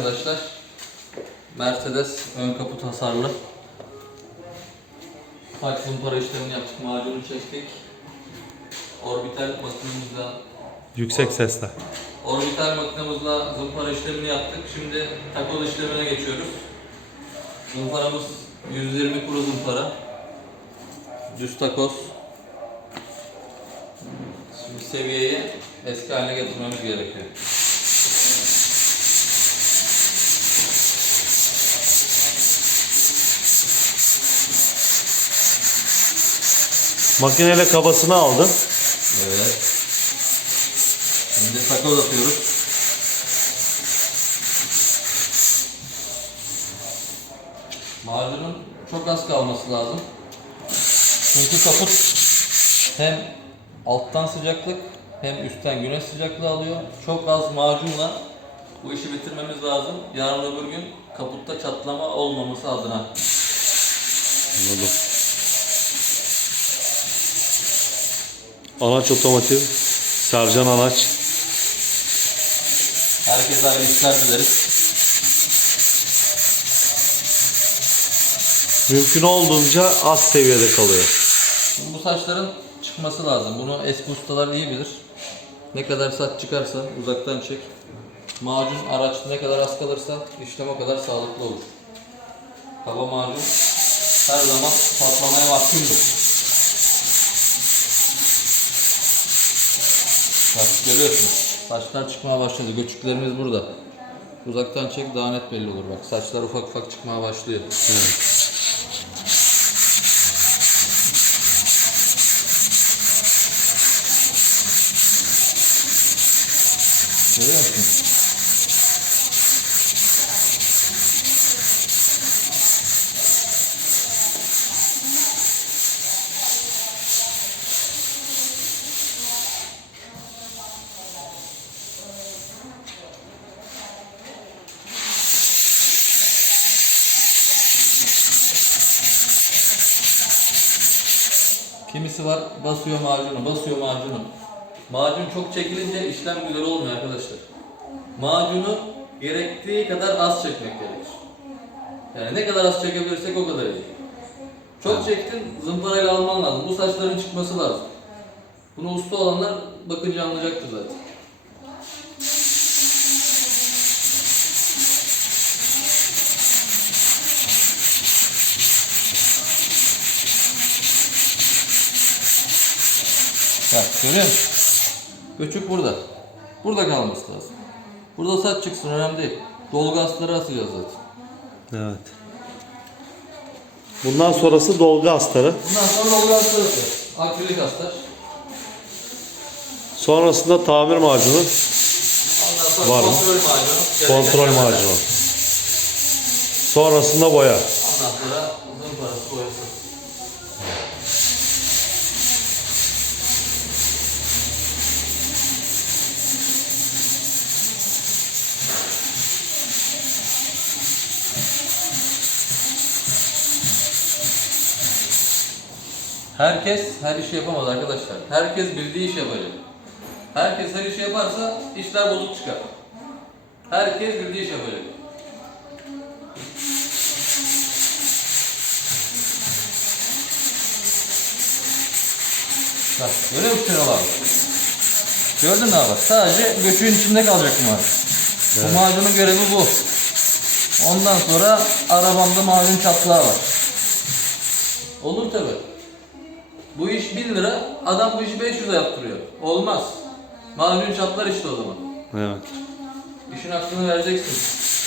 arkadaşlar. Mercedes ön kaput hasarlı. Ufak zımpara işlemini yaptık. Macunu çektik. Orbital makinemizle Yüksek sesle. Orbital makinemizle zımpara işlemini yaptık. Şimdi takoz işlemine geçiyoruz. Zımparamız 120 kuru zımpara. Düz takoz. Şimdi seviyeyi eski haline getirmemiz gerekiyor. Makineyle kabasını aldın. Evet. Şimdi takoz atıyoruz. Macunun çok az kalması lazım. Çünkü kaput hem alttan sıcaklık hem üstten güneş sıcaklığı alıyor. Çok az macunla bu işi bitirmemiz lazım. Yarın öbür gün kaputta çatlama olmaması adına. Anladım. Anaç otomotiv. Sercan Anaç. Herkese hayırlı işler dileriz. Mümkün olduğunca az seviyede kalıyor. Şimdi bu saçların çıkması lazım. Bunu eski ustalar iyi bilir. Ne kadar saç çıkarsa uzaktan çek. Macun araç ne kadar az kalırsa işlem o kadar sağlıklı olur. Kaba macun her zaman patlamaya mahkumdur. Bak görüyorsun. Saçlar çıkmaya başladı. Göçüklerimiz burada. Uzaktan çek daha net belli olur bak. Saçlar ufak ufak çıkmaya başlıyor. Evet. Görüyor musun? Kimisi var basıyor macunu, basıyor macunu. Macun çok çekilince işlem güzel olmuyor arkadaşlar. Macunu gerektiği kadar az çekmek gerekir. Yani ne kadar az çekebilirsek o kadar iyi. Çok çektin, zımparayla alman lazım. Bu saçların çıkması lazım. Bunu usta olanlar bakınca anlayacaktır zaten. Bak görüyor musun? Göçük burada. Burada kalması lazım. Burada saç çıksın önemli değil. Dolgu astarı asacağız zaten. Evet. Bundan sonrası dolgu astarı. Bundan sonra dolgu astarı asacağız. Akrilik astar. Sonrasında tamir macunu, Ondan sonra Var mı? kontrol macunu. gereken kontrol yerler. macunu. Sonrasında boya. Ondan sonra zımparası boyası. Herkes her işi yapamaz arkadaşlar. Herkes bildiği işi yapacak. Herkes her işi yaparsa işler bozuk çıkar. Herkes bildiği işi yapacak. Bak görüyor musun abi? Gördün mü abi? Sadece göçüğün içinde kalacak bu macun. Bu macunun görevi bu. Ondan sonra arabamda macun çatlağı var. Olur tabi. Bu iş 1000 lira, adam bu işi 500'e yaptırıyor. Olmaz. Macun çatlar işte o zaman. Evet. İşin hakkını vereceksin.